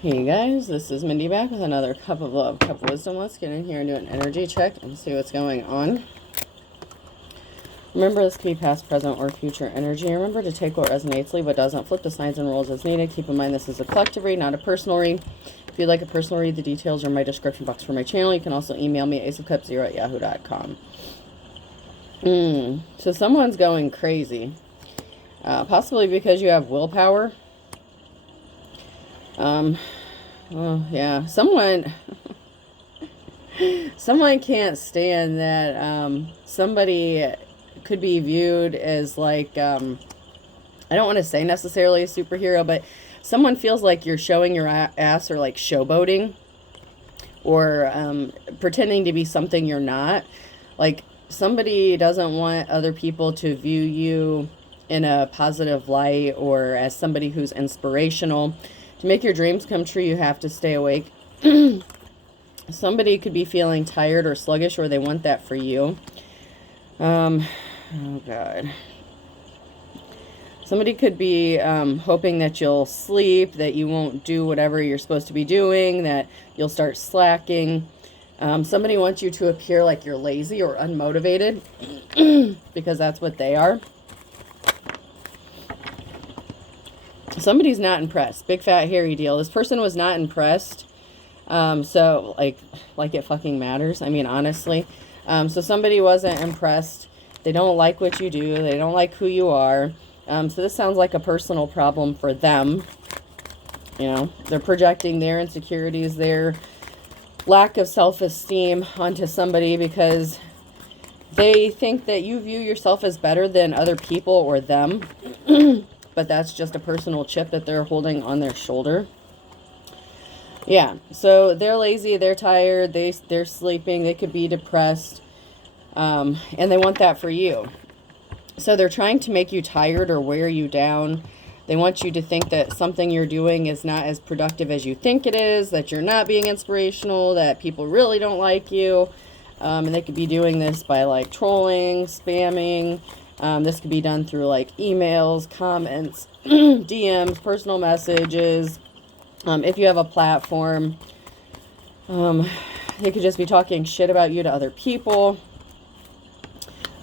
Hey guys, this is Mindy back with another cup of love, cup of wisdom. Let's get in here and do an energy check and see what's going on. Remember, this could be past, present, or future energy. Remember to take what resonates, leave what doesn't, flip the signs and rules as needed. Keep in mind this is a collective read, not a personal read. If you'd like a personal read, the details are in my description box for my channel. You can also email me at aceofcups0@yahoo.com. So someone's going crazy. Possibly because you have willpower. Well, yeah, someone can't stand that, somebody could be viewed as like, I don't want to say necessarily a superhero, but someone feels like you're showing your ass or like showboating or, pretending to be something you're not. Like somebody doesn't want other people to view you in a positive light or as somebody who's inspirational. To make your dreams come true, you have to stay awake. Somebody could be feeling tired or sluggish, or they want that for you. Oh, God. Somebody could be hoping that you'll sleep, that you won't do whatever you're supposed to be doing, that you'll start slacking. Somebody wants you to appear like you're lazy or unmotivated because that's what they are. Somebody's not impressed. Big fat hairy deal. This person was not impressed. So like it fucking matters. I mean, honestly. So somebody wasn't impressed. They don't like what you do. They don't like who you are. So this sounds like a personal problem for them. You know, they're projecting their insecurities, their lack of self-esteem onto somebody because they think that you view yourself as better than other people or them. But that's just a personal chip that they're holding on their shoulder. Yeah, so they're lazy, they're tired, they're sleeping, they could be depressed, and they want that for you. So they're trying to make you tired or wear you down. They want you to think that something you're doing is not as productive as you think it is, that you're not being inspirational, that people really don't like you. And they could be doing this by like trolling, spamming. This could be done through like emails, comments, DMs, personal messages. If you have a platform, they could just be talking shit about you to other people.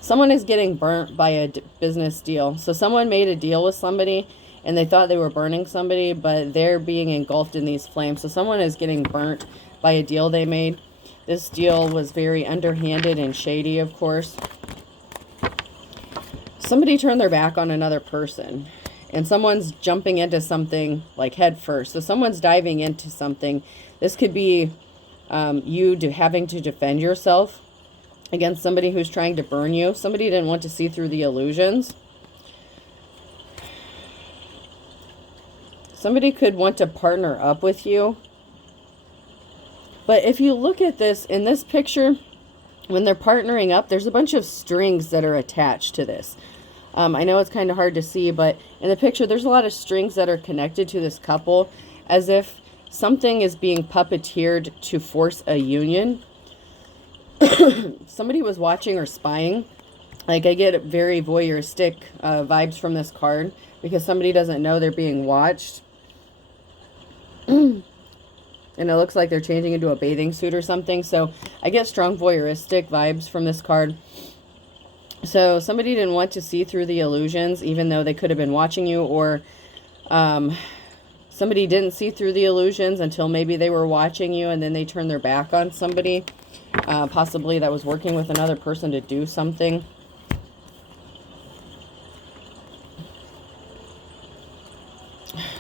Someone is getting burnt by a business deal. So someone made a deal with somebody and they thought they were burning somebody, but they're being engulfed in these flames. So someone is getting burnt by a deal they made. This deal was very underhanded and shady, of course. Somebody turned their back on another person and someone's jumping into something like head first. So someone's diving into something. This could be you having to defend yourself against somebody who's trying to burn you. Somebody didn't want to see through the illusions. Somebody could want to partner up with you. But if you look at this, in this picture, when they're partnering up, there's a bunch of strings that are attached to this. I know it's kind of hard to see, but in the picture, there's a lot of strings that are connected to this couple, as if something is being puppeteered to force a union. Somebody was watching or spying. Like, I get very voyeuristic vibes from this card, because somebody doesn't know they're being watched. And it looks like they're changing into a bathing suit or something. So I get strong voyeuristic vibes from this card. So somebody didn't want to see through the illusions, even though they could have been watching you, or somebody didn't see through the illusions until maybe they were watching you and then they turned their back on somebody, possibly that was working with another person to do something.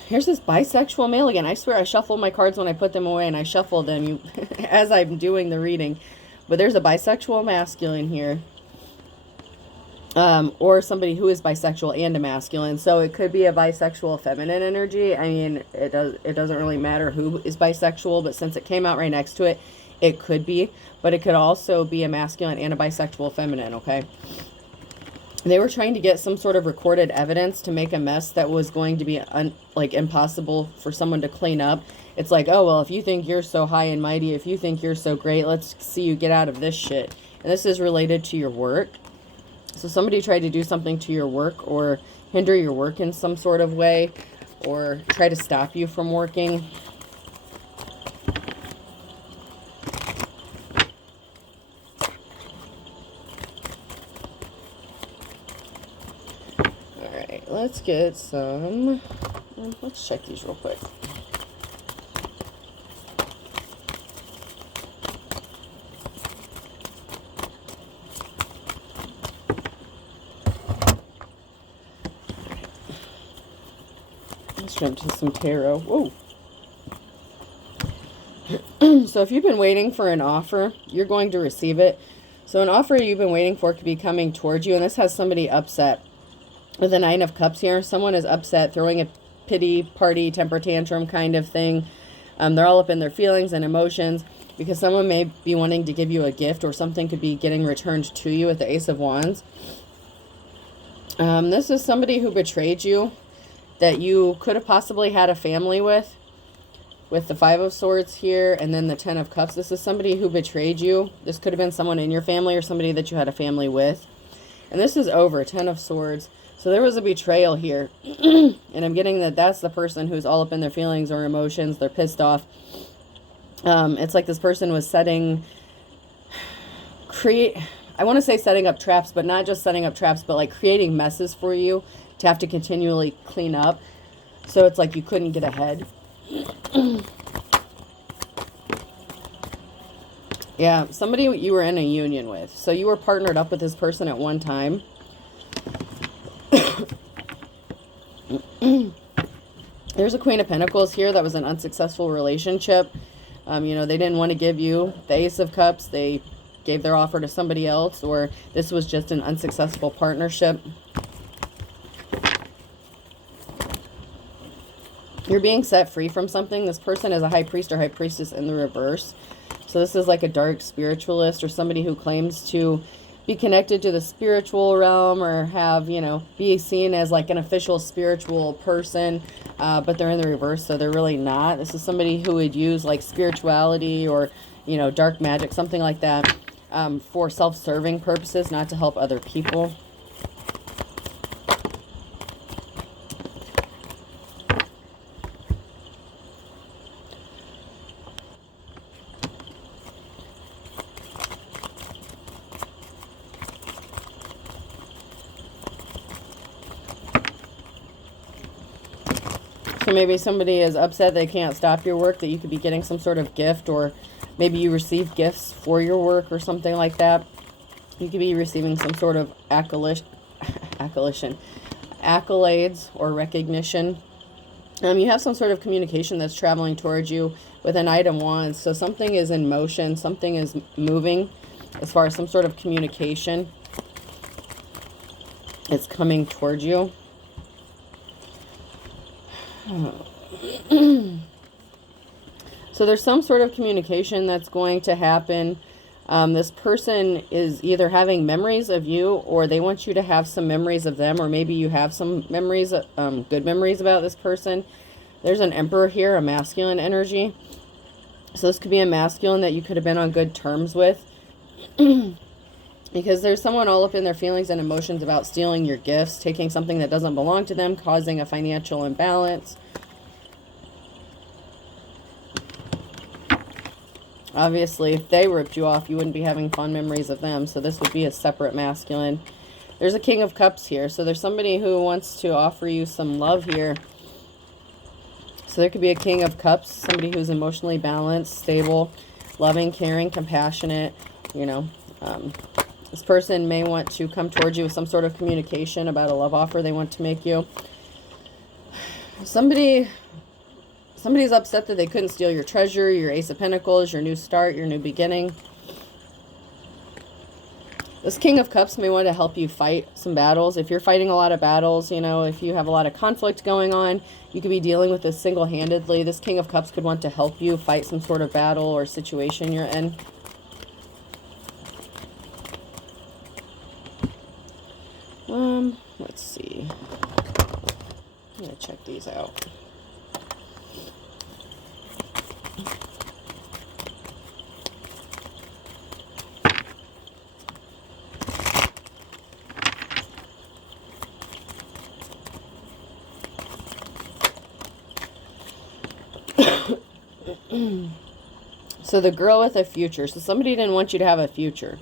Here's this bisexual male again. I swear I shuffle my cards when I put them away, and I shuffle them as I'm doing the reading. But there's a bisexual masculine here. Or somebody who is bisexual and a masculine. So it could be a bisexual feminine energy. I mean, it doesn't really matter who is bisexual, but since it came out right next to it, it could be. But it could also be a masculine and a bisexual feminine, okay? They were trying to get some sort of recorded evidence to make a mess that was going to be impossible for someone to clean up. It's like, oh, well, if you think you're so high and mighty, if you think you're so great, let's see you get out of this shit. And this is related to your work. So somebody tried to do something to your work or hinder your work in some sort of way, or try to stop you from working. let's get some... Let's check these real quick. Let's jump to some tarot. Whoa. So if you've been waiting for an offer, you're going to receive it. So an offer you've been waiting for could be coming towards you, and this has somebody upset. With the Nine of Cups here, someone is upset, throwing a pity party, temper tantrum kind of thing. They're all up in their feelings and emotions because someone may be wanting to give you a gift, or something could be getting returned to you with the Ace of Wands. This is somebody who betrayed you, that you could have possibly had a family with the Five of Swords here, and then the Ten of Cups. This is somebody who betrayed you. This could have been someone in your family or somebody that you had a family with. And this is over, Ten of Swords. So there was a betrayal here. And I'm getting that that's the person who's all up in their feelings or emotions. They're pissed off. It's like this person was I want to say setting up traps, but not just setting up traps, but like creating messes for you to have to continually clean up. So it's like you couldn't get ahead. Yeah, somebody you were in a union with. So you were partnered up with this person at one time. There's a Queen of Pentacles here. That was an unsuccessful relationship. You know, they didn't want to give you the Ace of Cups. They gave their offer to somebody else, or this was just an unsuccessful partnership. You're being set free from something. This person is a High Priest or High Priestess in the reverse. So this is like a dark spiritualist, or somebody who claims to be connected to the spiritual realm, or have, you know, be seen as like an official spiritual person, but they're in the reverse, so they're really not. This is somebody who would use like spirituality or, you know, dark magic, something like that, for self-serving purposes, not to help other people. So maybe somebody is upset they can't stop your work, that you could be getting some sort of gift, or maybe you receive gifts for your work or something like that. You could be receiving some sort of accolades or recognition. You have some sort of communication that's traveling towards you with a Knight of Wands. So something is in motion, something is moving as far as some sort of communication. It's coming towards you. So there's some sort of communication that's going to happen. This person is either having memories of you, or they want you to have some memories of them, or maybe you have some memories, good memories about this person. There's an Emperor here, a masculine energy. So this could be a masculine that you could have been on good terms with. Because there's someone all up in their feelings and emotions about stealing your gifts, taking something that doesn't belong to them, causing a financial imbalance. Obviously, if they ripped you off, you wouldn't be having fond memories of them. So this would be a separate masculine. There's a King of Cups here. So there's somebody who wants to offer you some love here. So there could be a King of Cups, somebody who's emotionally balanced, stable, loving, caring, compassionate, you know. This person may want to come towards you with some sort of communication about a love offer they want to make you. Somebody's upset that they couldn't steal your treasure, your Ace of Pentacles, your new start, your new beginning. This King of Cups may want to help you fight some battles. If you're fighting a lot of battles, you know, if you have a lot of conflict going on, you could be dealing with this single-handedly. This King of Cups could want to help you fight some sort of battle or situation you're in. Let's see. I'm going to check these out. So the girl with a future. So somebody didn't want you to have a future.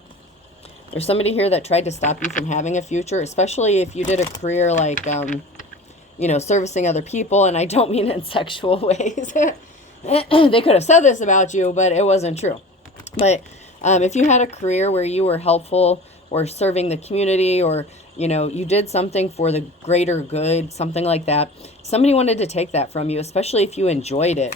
There's somebody here that tried to stop you from having a future, especially if you did a career like servicing other people. And I don't mean it in sexual ways. They could have said this about you, but it wasn't true. But if you had a career where you were helpful or serving the community, or, you did something for the greater good, something like that, somebody wanted to take that from you, especially if you enjoyed it.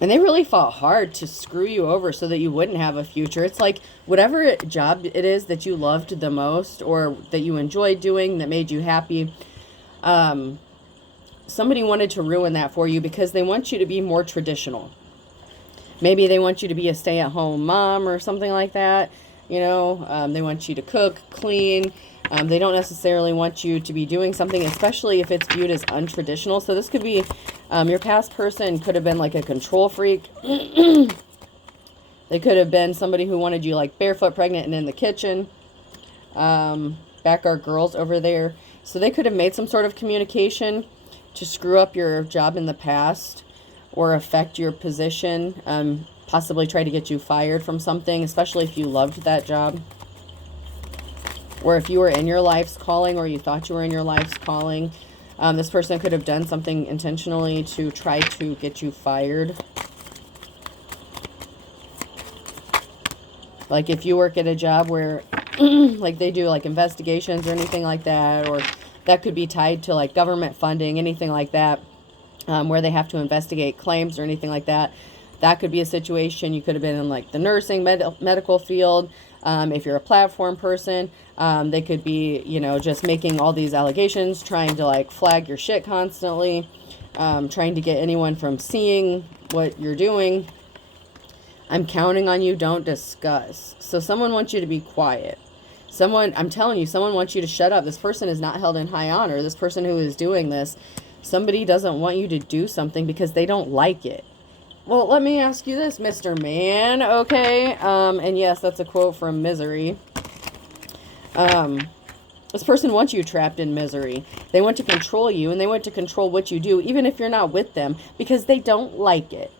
And they really fought hard to screw you over so that you wouldn't have a future. It's like whatever job it is that you loved the most, or that you enjoyed doing, that made you happy, somebody wanted to ruin that for you because they want you to be more traditional. Maybe they want you to be a stay-at-home mom or something like that. They want you to cook, clean. They don't necessarily want you to be doing something, especially if it's viewed as untraditional. So this could be, your past person could have been like a control freak. They could have been somebody who wanted you like barefoot, pregnant, and in the kitchen. Back our girls over there. So they could have made some sort of communication to screw up your job in the past, or affect your position, possibly try to get you fired from something, especially if you loved that job. Or if you were in your life's calling, or you thought you were in your life's calling. This person could have done something intentionally to try to get you fired. Like if you work at a job where like they do like investigations or anything like that, or that could be tied to like government funding, anything like that, where they have to investigate claims or anything like that. That could be a situation. You could have been in like the nursing, medical field. If you're a platform person, they could be, just making all these allegations, trying to like flag your shit constantly, trying to get anyone from seeing what you're doing. I'm counting on you, don't discuss. So someone wants you to be quiet. I'm telling you, someone wants you to shut up. This person is not held in high honor. This person who is doing this, somebody doesn't want you to do something because they don't like it. Well, let me ask you this, Mr. Man, okay? And yes, that's a quote from Misery. This person wants you trapped in misery. They want to control you, and they want to control what you do, even if you're not with them, because they don't like it.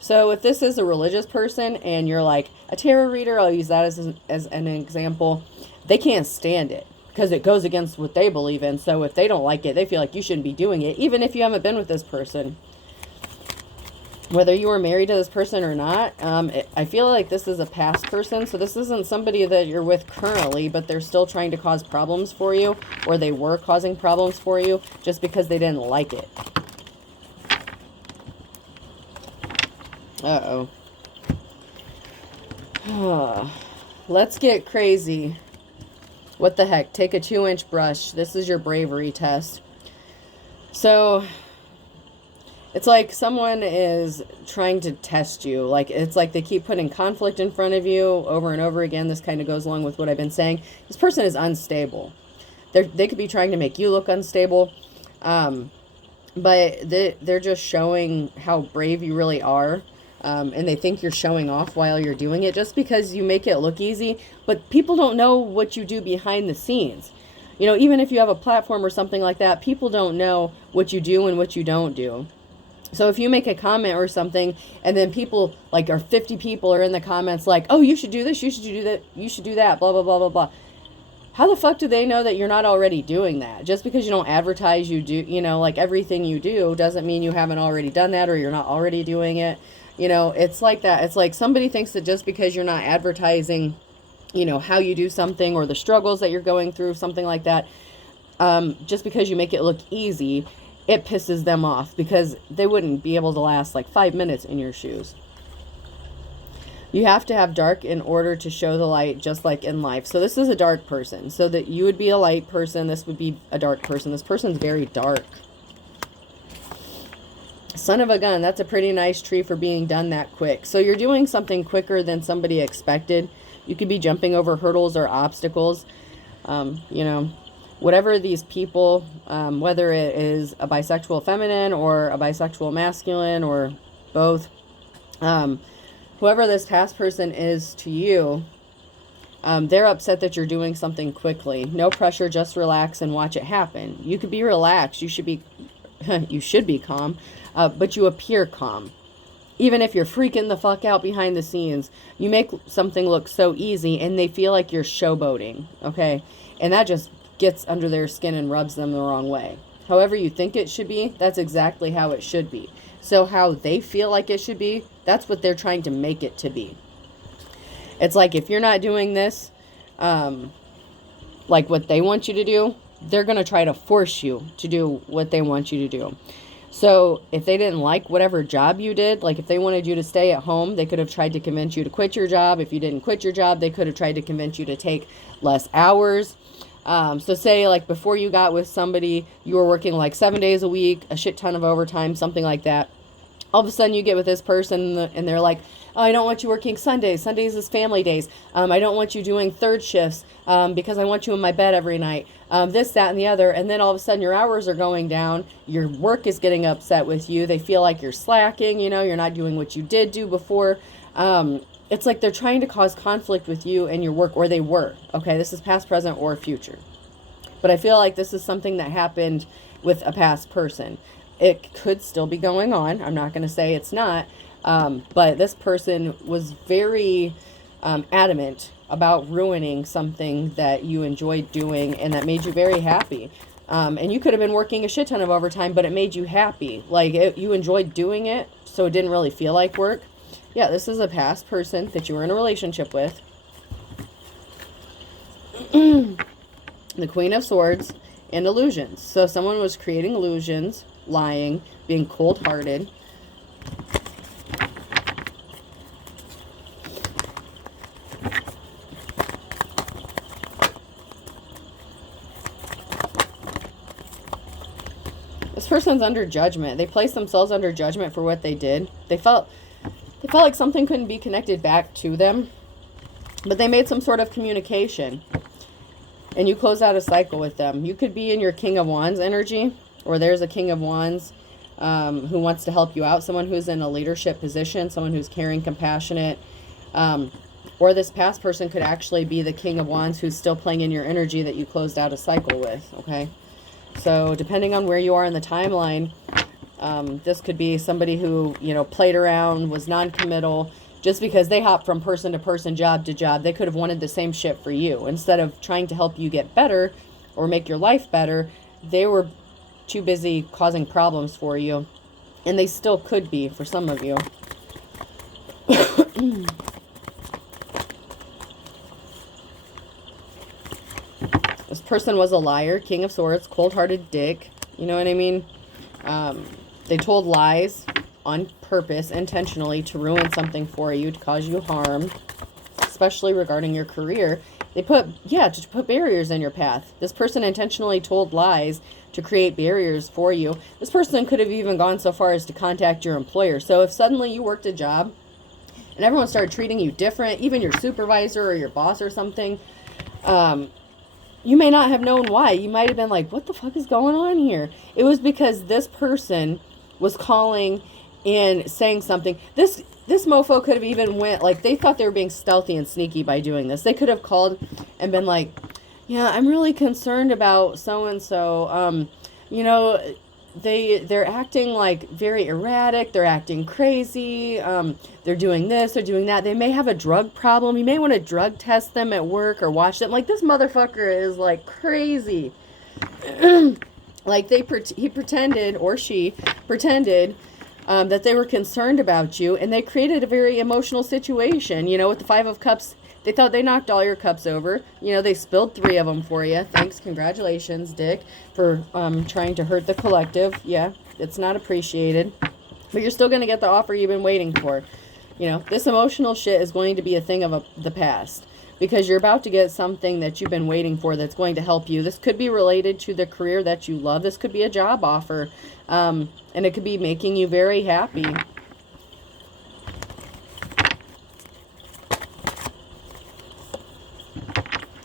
So if this is a religious person, and you're like a tarot reader, I'll use that as an example, they can't stand it, because it goes against what they believe in. So if they don't like it, they feel like you shouldn't be doing it, even if you haven't been with this person. Whether you were married to this person or not, I feel like this is a past person. So this isn't somebody that you're with currently, but they're still trying to cause problems for you, or they were causing problems for you just because they didn't like it. Uh-oh. Let's get crazy. What the heck? Take a 2-inch brush. This is your bravery test. So it's like someone is trying to test you. Like, it's like they keep putting conflict in front of you over and over again. This kind of goes along with what I've been saying. This person is unstable. They could be trying to make you look unstable. But they're just showing how brave you really are. And they think you're showing off while you're doing it just because you make it look easy. But people don't know what you do behind the scenes. Even if you have a platform or something like that, people don't know what you do and what you don't do. So if you make a comment or something, and then people, like, 50 people are in the comments like, oh, you should do this, you should do that, you should do that, blah, blah, blah, blah, blah. How the fuck do they know that you're not already doing that? Just because you don't advertise you do, like everything you do doesn't mean you haven't already done that, or you're not already doing it. It's like that. It's like somebody thinks that just because you're not advertising, how you do something, or the struggles that you're going through, something like that, just because you make it look easy, it pisses them off, because they wouldn't be able to last like 5 minutes in your shoes. You have to have dark in order to show the light, just like in life. So this is a dark person. So that you would be a light person, this would be a dark person. This person's very dark. Son of a gun, that's a pretty nice tree for being done that quick. So you're doing something quicker than somebody expected. You could be jumping over hurdles or obstacles. Whatever these people, whether it is a bisexual feminine or a bisexual masculine or both, whoever this past person is to you, they're upset that you're doing something quickly. No pressure, just relax and watch it happen. You could be relaxed. You should be calm, but you appear calm. Even if you're freaking the fuck out behind the scenes, you make something look so easy and they feel like you're showboating, okay? And that just gets under their skin and rubs them the wrong way. However you think it should be, that's exactly how it should be. So how they feel like it should be, that's what they're trying to make it to be. It's like if you're not doing this, like what they want you to do, they're going to try to force you to do what they want you to do. So if they didn't like whatever job you did, like if they wanted you to stay at home, they could have tried to convince you to quit your job. If you didn't quit your job, they could have tried to convince you to take less hours. So say like before you got with somebody, you were working like 7 days a week, a shit ton of overtime, something like that. All of a sudden you get with this person and they're like, oh, I don't want you working Sundays. Sundays is family days. I don't want you doing third shifts because I want you in my bed every night. This, that, and the other. And then all of a sudden your hours are going down. Your work is getting upset with you. They feel like you're slacking. You know, you're not doing what you did do before. It's like they're trying to cause conflict with you and your work, or they were. Okay, this is past, present, or future. But I feel like this is something that happened with a past person. It could still be going on. I'm not going to say it's not. But this person was very adamant about ruining something that you enjoyed doing and that made you very happy. And you could have been working a shit ton of overtime, but it made you happy. Like you enjoyed doing it, so it didn't really feel like work. Yeah, this is a past person that you were in a relationship with. The Queen of Swords and illusions. So someone was creating illusions, lying, being cold-hearted. This person's under judgment. They placed themselves under judgment for what they did. They felt like something couldn't be connected back to them, but they made some sort of communication. And you close out a cycle with them. You could be in your King of Wands energy, or there's a King of Wands who wants to help you out, someone who's in a leadership position, someone who's caring, compassionate, or this past person could actually be the King of Wands who's still playing in your energy that you closed out a cycle with, okay? So depending on where you are in the timeline, this could be somebody who, you know, played around, was non-committal. Just because they hop from person to person, job to job, they could have wanted the same shit for you. Instead of trying to help you get better or make your life better, they were too busy causing problems for you. And they still could be for some of you. This person was a liar, King of Swords, cold-hearted dick. You know what I mean? They told lies on purpose, intentionally, to ruin something for you, to cause you harm, especially regarding your career. They to put barriers in your path. This person intentionally told lies to create barriers for you. This person could have even gone so far as to contact your employer. So if suddenly you worked a job and everyone started treating you different, even your supervisor or your boss or something, you may not have known why. You might have been like, what the fuck is going on here? It was because this person was calling and saying something. This mofo could have even went, like, they thought they were being stealthy and sneaky by doing this. They could have called and been like, yeah, I'm really concerned about so-and-so. You know, they're acting like very erratic. They're acting crazy. They're doing this, they're doing that. They may have a drug problem. You may want to drug test them at work or watch them. Like, this motherfucker is like crazy. Like he pretended, or she pretended, that they were concerned about you, and they created a very emotional situation. You know, with the Five of Cups, they thought they knocked all your cups over. You know, they spilled 3 of them for you. Thanks, congratulations, Dick, for trying to hurt the collective. Yeah, it's not appreciated, but you're still going to get the offer you've been waiting for. You know, this emotional shit is going to be a thing of the past, because you're about to get something that you've been waiting for that's going to help you. This could be related to the career that you love. This could be a job offer, and it could be making you very happy.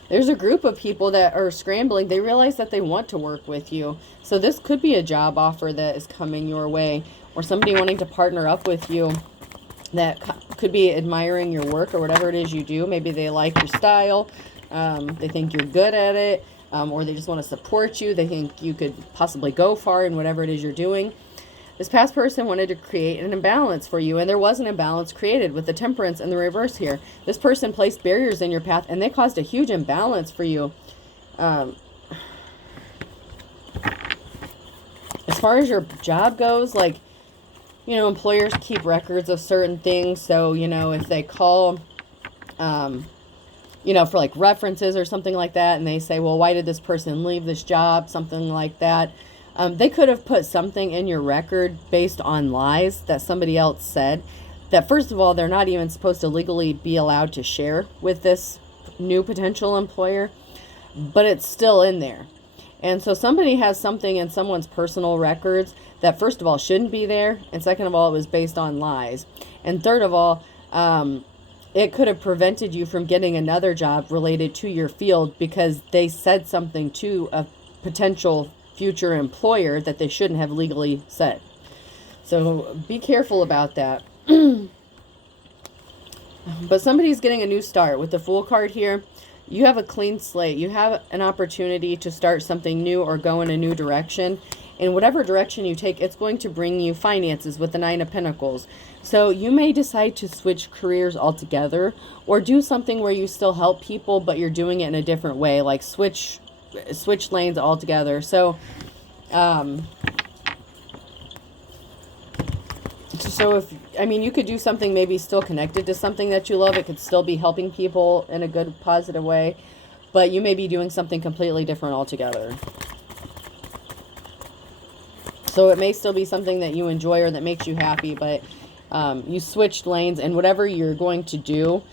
There's a group of people that are scrambling. They realize that they want to work with you. So this could be a job offer that is coming your way, or somebody wanting to partner up with you that could be admiring your work or whatever it is you do. Maybe they like your style. They think you're good at it, or they just want to support you. They think you could possibly go far in whatever it is you're doing. This past person wanted to create an imbalance for you, and there was an imbalance created with the temperance and the reverse here. This person placed barriers in your path, and they caused a huge imbalance for you. As far as your job goes, like, you know, employers keep records of certain things. So, you know, if they call, you know, for like references or something like that, and they say, well, why did this person leave this job? Something like that. They could have put something in your record based on lies that somebody else said that, first of all, they're not even supposed to legally be allowed to share with this new potential employer, but it's still in there. And so somebody has something in someone's personal records that, first of all, shouldn't be there, and second of all, it was based on lies. And third of all, it could have prevented you from getting another job related to your field because they said something to a potential future employer that they shouldn't have legally said. So be careful about that. But somebody's getting a new start. With the Fool card here, you have a clean slate. You have an opportunity to start something new or go in a new direction. In whatever direction you take, it's going to bring you finances with the Nine of Pentacles. So you may decide to switch careers altogether, or do something where you still help people, but you're doing it in a different way, like switch lanes altogether. So if, I mean, you could do something maybe still connected to something that you love. It could still be helping people in a good, positive way, but you may be doing something completely different altogether. So it may still be something that you enjoy or that makes you happy, but you switched lanes, and whatever you're going to do,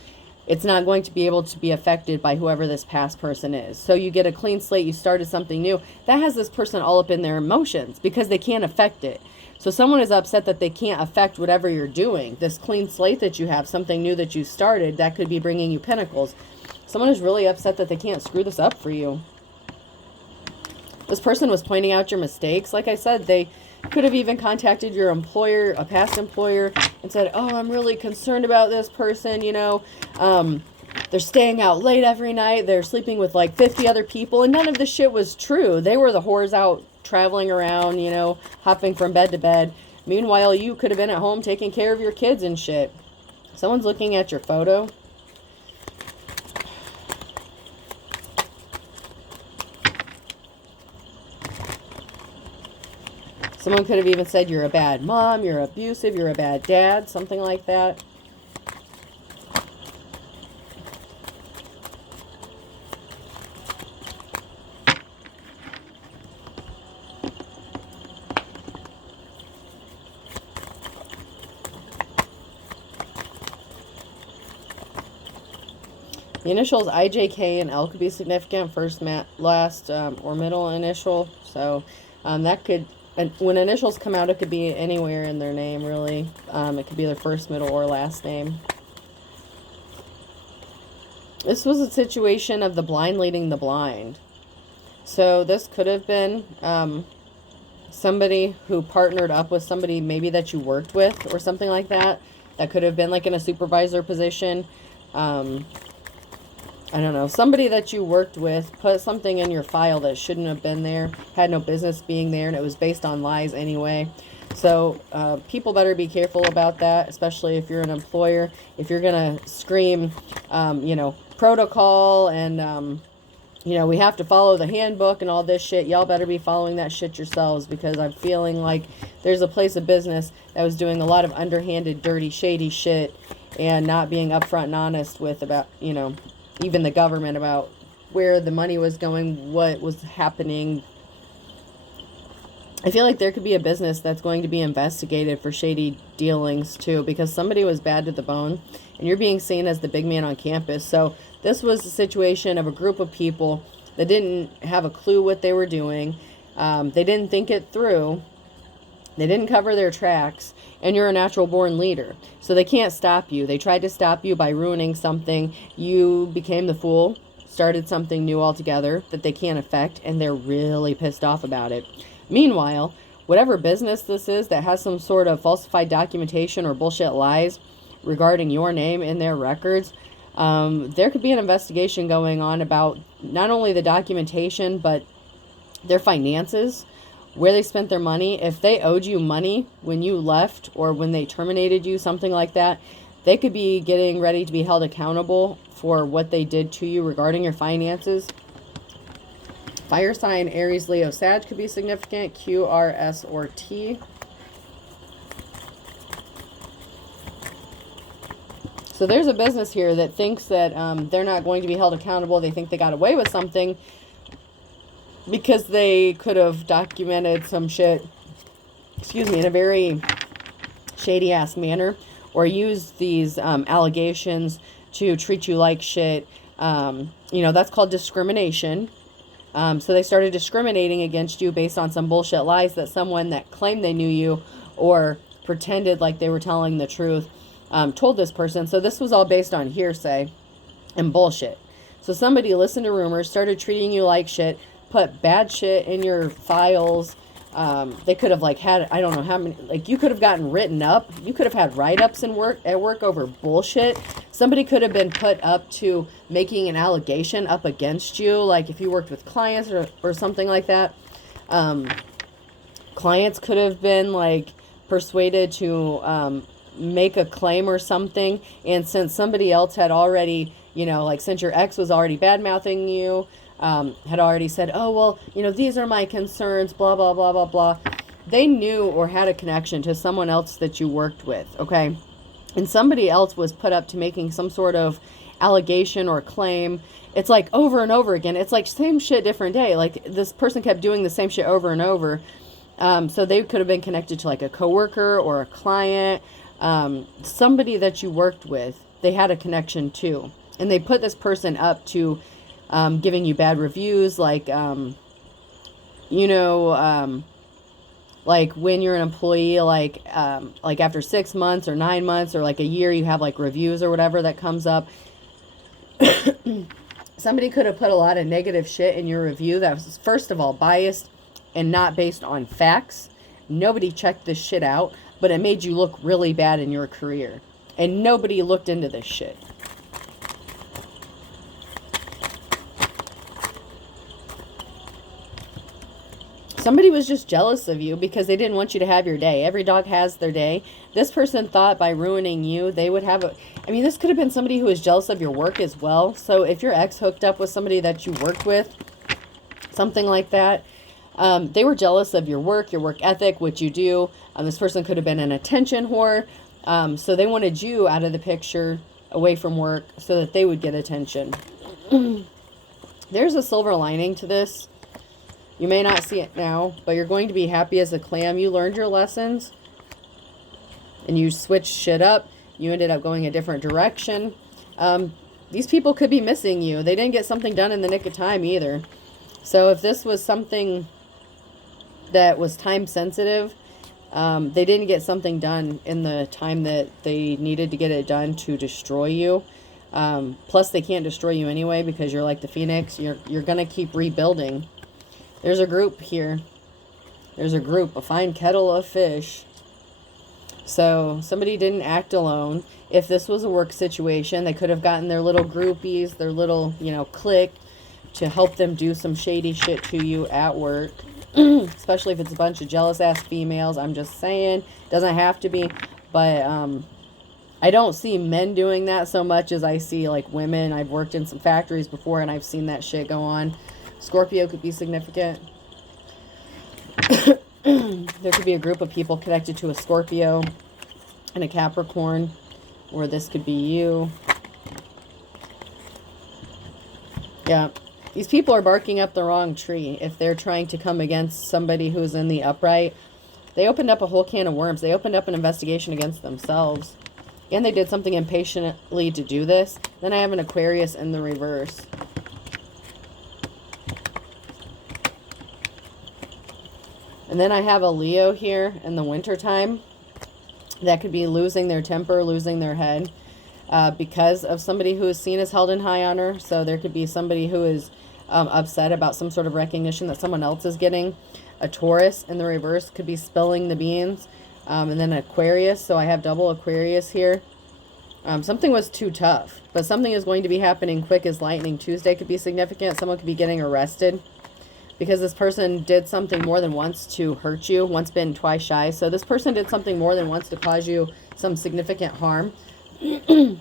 it's not going to be able to be affected by whoever this past person is. So you get a clean slate, you started something new. That has this person all up in their emotions because they can't affect it. So someone is upset that they can't affect whatever you're doing. This clean slate that you have, something new that you started, that could be bringing you pentacles. Someone is really upset that they can't screw this up for you. This person was pointing out your mistakes. Like I said, they could have even contacted your employer, a past employer, and said, oh, I'm really concerned about this person, you know. They're staying out late every night. They're sleeping with like 50 other people. And none of this shit was true. They were the whores out traveling around, you know, hopping from bed to bed. Meanwhile, you could have been at home taking care of your kids and shit. Someone's looking at your photo. Someone could have even said you're a bad mom, you're abusive, you're a bad dad, something like that. The initials I, J, K, and L could be significant, first, last, or middle initial. So that could... And when initials come out, it could be anywhere in their name, really. It could be their first, middle, or last name. This was a situation of the blind leading the blind. So this could have been somebody who partnered up with somebody maybe that you worked with or something like that. That could have been like in a supervisor position. I don't know, somebody that you worked with put something in your file that shouldn't have been there, had no business being there, and it was based on lies anyway. So people better be careful about that, especially if you're an employer. If you're going to scream, you know, protocol and, you know, we have to follow the handbook and all this shit, y'all better be following that shit yourselves, because I'm feeling like there's a place of business that was doing a lot of underhanded, dirty, shady shit and not being upfront and honest with about, you know, even the government about where the money was going, what was happening. I feel like there could be a business that's going to be investigated for shady dealings too, because somebody was bad to the bone and you're being seen as the big man on campus. So this was a situation of a group of people that didn't have a clue what they were doing. They didn't think it through. They didn't cover their tracks, and you're a natural born leader. So they can't stop you. They tried to stop you by ruining something. You became the fool, started something new altogether that they can't affect, and they're really pissed off about it. Meanwhile, whatever business this is that has some sort of falsified documentation or bullshit lies regarding your name in their records, there could be an investigation going on about not only the documentation, but their finances, where they spent their money. If they owed you money when you left or when they terminated you, something like that, they could be getting ready to be held accountable for what they did to you regarding your finances. Fire sign, Aries, Leo, Sag could be significant. Q, R, S, or T. So there's a business here that thinks that they're not going to be held accountable. They think they got away with something because they could have documented some shit, in a very shady-ass manner, or used these allegations to treat you like shit. That's called discrimination. So they started discriminating against you based on some bullshit lies that someone that claimed they knew you or pretended like they were telling the truth told this person. So this was all based on hearsay and bullshit. So somebody listened to rumors, started treating you like shit, put bad shit in your files. They could have had, I don't know how many, you could have gotten written up. You could have had write-ups at work over bullshit. Somebody could have been put up to making an allegation up against you. Like if you worked with clients or something like that. Clients could have been persuaded to make a claim or something. And since somebody else had already, since your ex was already bad-mouthing you, had already said, oh, well, these are my concerns, blah, blah, blah, blah, blah. They knew or had a connection to someone else that you worked with, okay? And somebody else was put up to making some sort of allegation or claim. It's over and over again. It's same shit, different day. This person kept doing the same shit over and over. So they could have been connected to a coworker or a client, somebody that you worked with. They had a connection to. And they put this person up to giving you bad reviews, when you're an employee, after 6 months or 9 months or a year, you have reviews or whatever that comes up. Somebody could have put a lot of negative shit in your review that was, first of all, biased and not based on facts. Nobody checked this shit out, but it made you look really bad in your career. And nobody looked into this shit. Somebody was just jealous of you because they didn't want you to have your day. Every dog has their day. This person thought by ruining you, they would have this could have been somebody who was jealous of your work as well. So if your ex hooked up with somebody that you worked with, something like that, they were jealous of your work ethic, what you do. This person could have been an attention whore. So they wanted you out of the picture, away from work, so that they would get attention. There's a silver lining to this. You may not see it now, but you're going to be happy as a clam. You learned your lessons, and you switched shit up. You ended up going a different direction. These people could be missing you. They didn't get something done in the nick of time either. So if this was something that was time sensitive, they didn't get something done in the time that they needed to get it done to destroy you. Plus, they can't destroy you anyway because you're like the phoenix. You're going to keep rebuilding. There's a group here. There's a group, a fine kettle of fish. So somebody didn't act alone. If this was a work situation, they could have gotten their little groupies, their little, clique to help them do some shady shit to you at work. Especially if it's a bunch of jealous-ass females. I'm just saying. Doesn't have to be. But I don't see men doing that so much as I see, women. I've worked in some factories before, and I've seen that shit go on. Scorpio could be significant. There could be a group of people connected to a Scorpio and a Capricorn, or this could be you. Yeah. These people are barking up the wrong tree if they're trying to come against somebody who's in the upright. They opened up a whole can of worms. They opened up an investigation against themselves. And they did something impatiently to do this. Then I have an Aquarius in the reverse. And then I have a Leo here in the wintertime. That could be losing their temper, losing their head. Because of somebody who is seen as held in high honor. So there could be somebody who is upset about some sort of recognition that someone else is getting. A Taurus in the reverse could be spilling the beans. And then Aquarius. So I have double Aquarius here. Something was too tough. But something is going to be happening quick as lightning. Tuesday could be significant. Someone could be getting arrested because this person did something more than once to hurt you. Once bitten, twice shy. So this person did something more than once to cause you some significant harm. You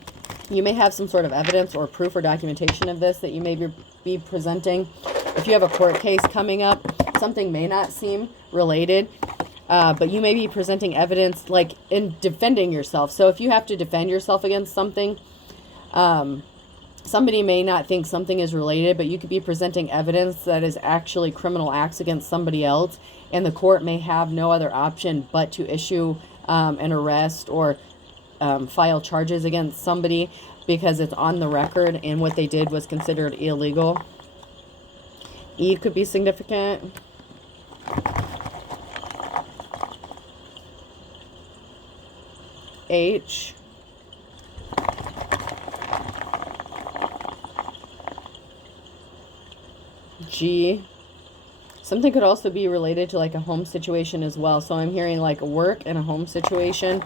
may have some sort of evidence or proof or documentation of this that you may be presenting. If you have a court case coming up, something may not seem related, but you may be presenting evidence like in defending yourself. So if you have to defend yourself against something, somebody may not think something is related, but you could be presenting evidence that is actually criminal acts against somebody else, and the court may have no other option but to issue an arrest or file charges against somebody because it's on the record and what they did was considered illegal. E could be significant. H. G. Something could also be related to like a home situation as well. So I'm hearing like work and a home situation.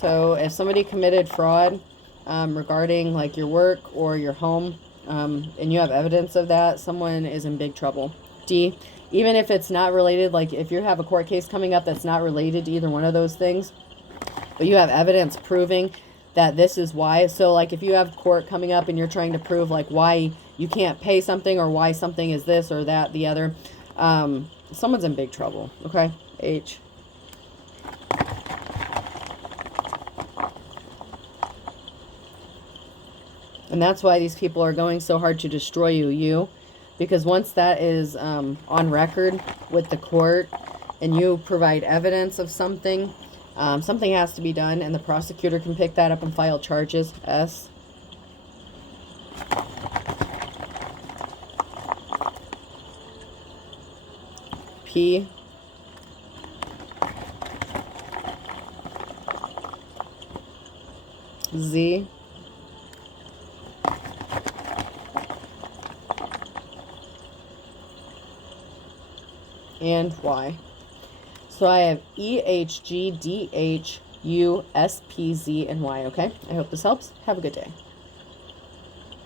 So if somebody committed fraud regarding like your work or your home, and you have evidence of that, someone is in big trouble. D. Even if it's not related, like if you have a court case coming up that's not related to either one of those things, but you have evidence proving that this is why. So like if you have court coming up and you're trying to prove like why you can't pay something or why something is this or that, the other, someone's in big trouble. Okay. H. And that's why these people are going so hard to destroy you. Because once that is on record with the court and you provide evidence of something, something has to be done, and the prosecutor can pick that up and file charges. S. P. Z. And Y. So I have E, H, G, D, H, U, S, P, Z, and Y, okay? I hope this helps. Have a good day.